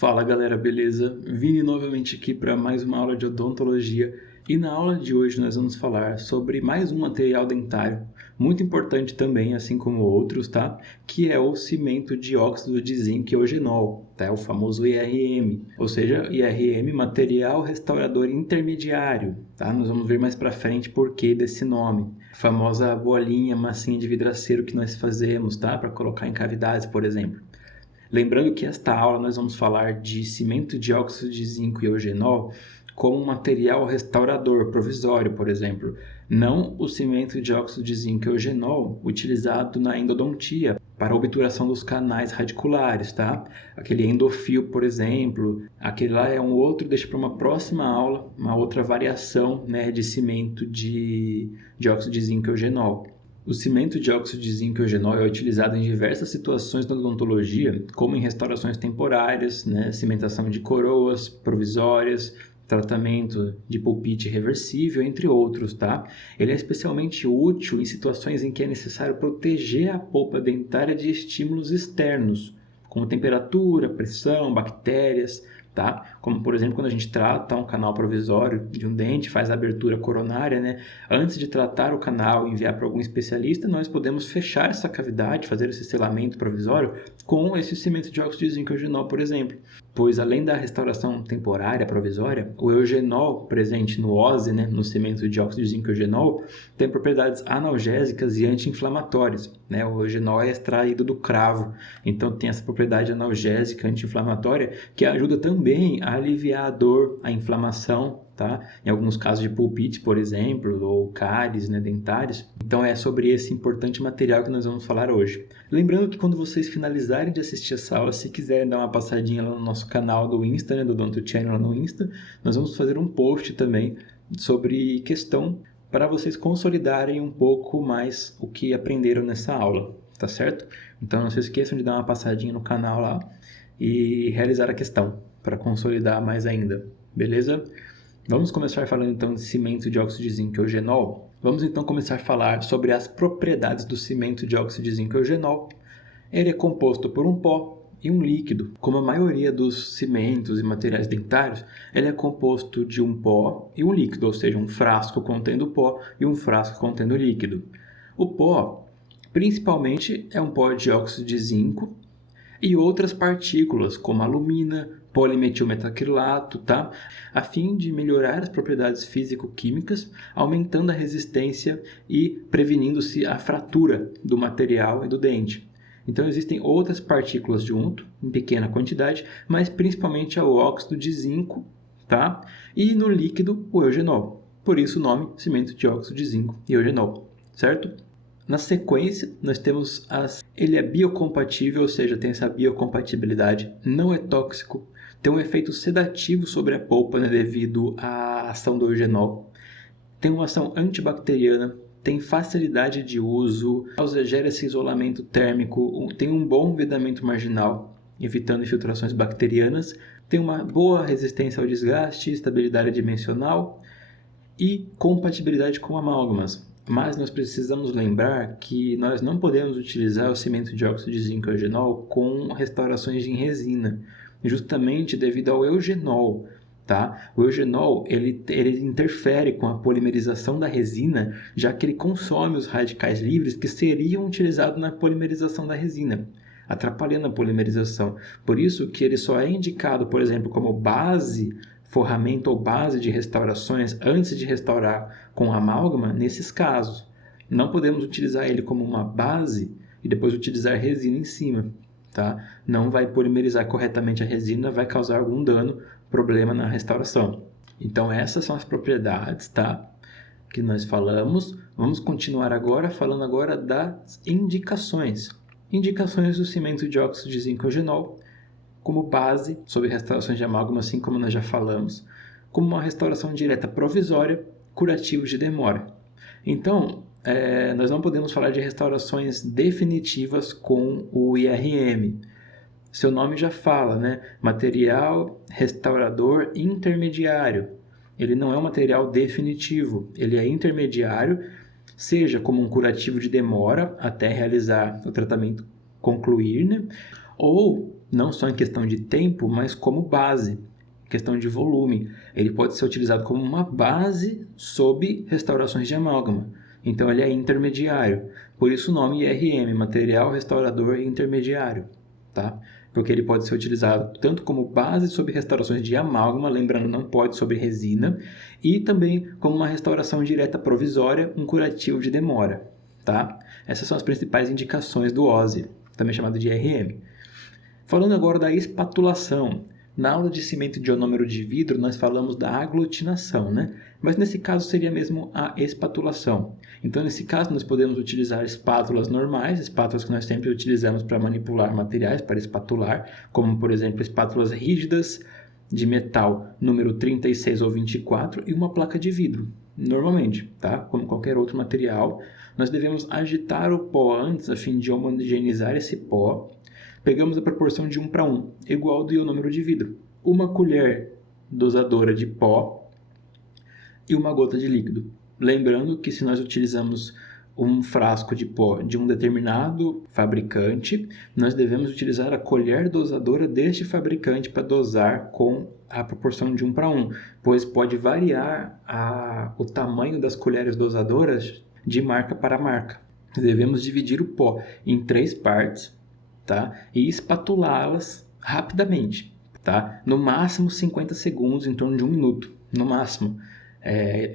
Fala galera, beleza? Vini novamente aqui para mais uma aula de odontologia e na aula de hoje nós vamos falar sobre mais um material dentário, muito importante também, assim como outros, tá? Que é o cimento de óxido de zinco e eugenol, tá? O famoso IRM, ou seja, IRM, material restaurador intermediário, tá? Nós vamos ver mais para frente por que desse nome. A famosa bolinha, massinha de vidraceiro que nós fazemos, tá? Para colocar em cavidades, por exemplo. Lembrando que esta aula nós vamos falar de cimento de óxido de zinco e eugenol como um material restaurador provisório, por exemplo, não o cimento de óxido de zinco e eugenol utilizado na endodontia para a obturação dos canais radiculares, tá? Aquele endofio, por exemplo, aquele lá é um outro, deixa para uma próxima aula, uma outra variação, né, de cimento de óxido de zinco e eugenol. O cimento de óxido de zinco e eugenol é utilizado em diversas situações na odontologia, como em restaurações temporárias, né, cimentação de coroas provisórias, tratamento de pulpite reversível, entre outros, tá? Ele é especialmente útil em situações em que é necessário proteger a polpa dentária de estímulos externos, como temperatura, pressão, bactérias, tá? Como, por exemplo, quando a gente trata um canal provisório de um dente, faz a abertura coronária, né? Antes de tratar o canal e enviar para algum especialista, nós podemos fechar essa cavidade, fazer esse selamento provisório com esse cimento de óxido de zinco e eugenol, por exemplo. Pois, além da restauração temporária provisória, o eugenol presente no OSE, né, no cimento de óxido de zinco e eugenol, tem propriedades analgésicas e anti-inflamatórias, né? O eugenol é extraído do cravo, então tem essa propriedade analgésica, anti-inflamatória, que ajuda também a aliviar a dor, a inflamação, tá? Em alguns casos de pulpite, por exemplo, ou cáries, né, dentários. Então é sobre esse importante material que nós vamos falar hoje. Lembrando que quando vocês finalizarem de assistir essa aula, se quiserem dar uma passadinha lá no nosso canal do Insta, né, do Odonto Channel lá no Insta, nós vamos fazer um post também sobre questão para vocês consolidarem um pouco mais o que aprenderam nessa aula, tá certo? Então não se esqueçam de dar uma passadinha no canal lá e realizar a questão para consolidar mais ainda, beleza? Vamos começar falando então de cimento de óxido de zinco e eugenol. Vamos então começar a falar sobre as propriedades do cimento de óxido de zinco e eugenol. Ele é composto por um pó e um líquido. Como a maioria dos cimentos e materiais dentários, ele é composto de um pó e um líquido, ou seja, um frasco contendo pó e um frasco contendo líquido. O pó, principalmente, é um pó de óxido de zinco e outras partículas, como alumina, polimetilmetacrilato, tá? A fim de melhorar as propriedades físico-químicas, aumentando a resistência e prevenindo-se a fratura do material e do dente. Então existem outras partículas junto, em pequena quantidade, mas principalmente é o óxido de zinco, tá? E no líquido o eugenol. Por isso o nome cimento de óxido de zinco e eugenol, certo? Na sequência, nós temos ele é biocompatível, ou seja, tem essa biocompatibilidade, não é tóxico, tem um efeito sedativo sobre a polpa, né, devido à ação do eugenol, tem uma ação antibacteriana, tem facilidade de uso, gera esse isolamento térmico, tem um bom vedamento marginal, evitando infiltrações bacterianas, tem uma boa resistência ao desgaste, estabilidade dimensional e compatibilidade com amálgamas. Mas nós precisamos lembrar que nós não podemos utilizar o cimento de óxido de zinco e eugenol com restaurações em resina, justamente devido ao eugenol. Tá? O eugenol ele interfere com a polimerização da resina, já que ele consome os radicais livres que seriam utilizados na polimerização da resina, atrapalhando a polimerização. Por isso que ele só é indicado, por exemplo, como base, forramento ou base de restaurações antes de restaurar com amálgama nesses casos. Não podemos utilizar ele como uma base e depois utilizar resina em cima. Tá? Não vai polimerizar corretamente a resina, vai causar algum dano, problema na restauração. Então essas são as propriedades, tá, que nós falamos. Vamos continuar agora falando agora das indicações. Indicações do cimento de óxido de zinco e eugenol como base sobre restaurações de amálgama, assim como nós já falamos, como uma restauração direta provisória, curativos de demora. Então, nós não podemos falar de restaurações definitivas com o IRM. Seu nome já fala, né? Material restaurador intermediário. Ele não é um material definitivo, ele é intermediário, seja como um curativo de demora até realizar o tratamento concluir, né? Ou não só em questão de tempo, mas como base, questão de volume. Ele pode ser utilizado como uma base sob restaurações de amálgama. Então ele é intermediário. Por isso o nome IRM, Material Restaurador Intermediário, tá? Porque ele pode ser utilizado tanto como base sob restaurações de amálgama, lembrando, não pode sobre resina, e também como uma restauração direta provisória, um curativo de demora, tá? Essas são as principais indicações do OSE, também chamado de IRM. Falando agora da espatulação. Na aula de cimento de ionômero de vidro, nós falamos da aglutinação, né? Mas nesse caso seria mesmo a espatulação. Então, nesse caso, nós podemos utilizar espátulas normais, espátulas que nós sempre utilizamos para manipular materiais, para espatular, como, por exemplo, espátulas rígidas de metal número 36 ou 24 e uma placa de vidro, normalmente, tá? Como qualquer outro material. Nós devemos agitar o pó antes, a fim de homogeneizar esse pó. Pegamos a proporção de 1 para 1, igual ao do ionômero de vidro. Uma colher dosadora de pó e uma gota de líquido. Lembrando que se nós utilizamos um frasco de pó de um determinado fabricante, nós devemos utilizar a colher dosadora deste fabricante para dosar com a proporção de 1 para 1, pois pode variar o tamanho das colheres dosadoras de marca para marca. Devemos dividir o pó em 3 partes, tá? E espatulá-las rapidamente, tá? No máximo 50 segundos, em torno de 1 minuto, no máximo.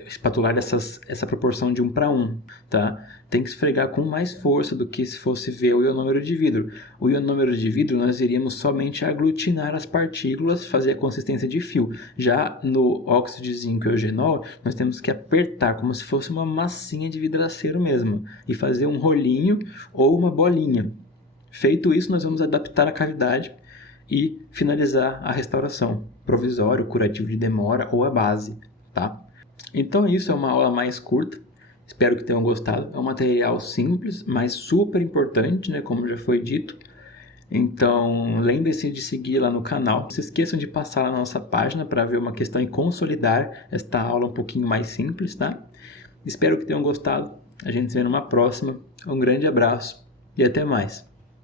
Espatular essa proporção de 1 para 1, tá? Tem que esfregar com mais força do que se fosse ver o ionômero de vidro. O ionômero de vidro nós iríamos somente aglutinar as partículas, fazer a consistência de fio. Já no óxido de zinco e eugenol, nós temos que apertar como se fosse uma massinha de vidraceiro mesmo e fazer um rolinho ou uma bolinha. Feito isso, nós vamos adaptar a cavidade e finalizar a restauração, provisório, curativo de demora ou a base, tá? Então isso é uma aula mais curta, espero que tenham gostado. É um material simples, mas super importante, né, como já foi dito. Então lembre-se de seguir lá no canal. Não se esqueçam de passar lá na nossa página para ver uma questão e consolidar esta aula um pouquinho mais simples, tá? Espero que tenham gostado. A gente se vê numa próxima. Um grande abraço e até mais.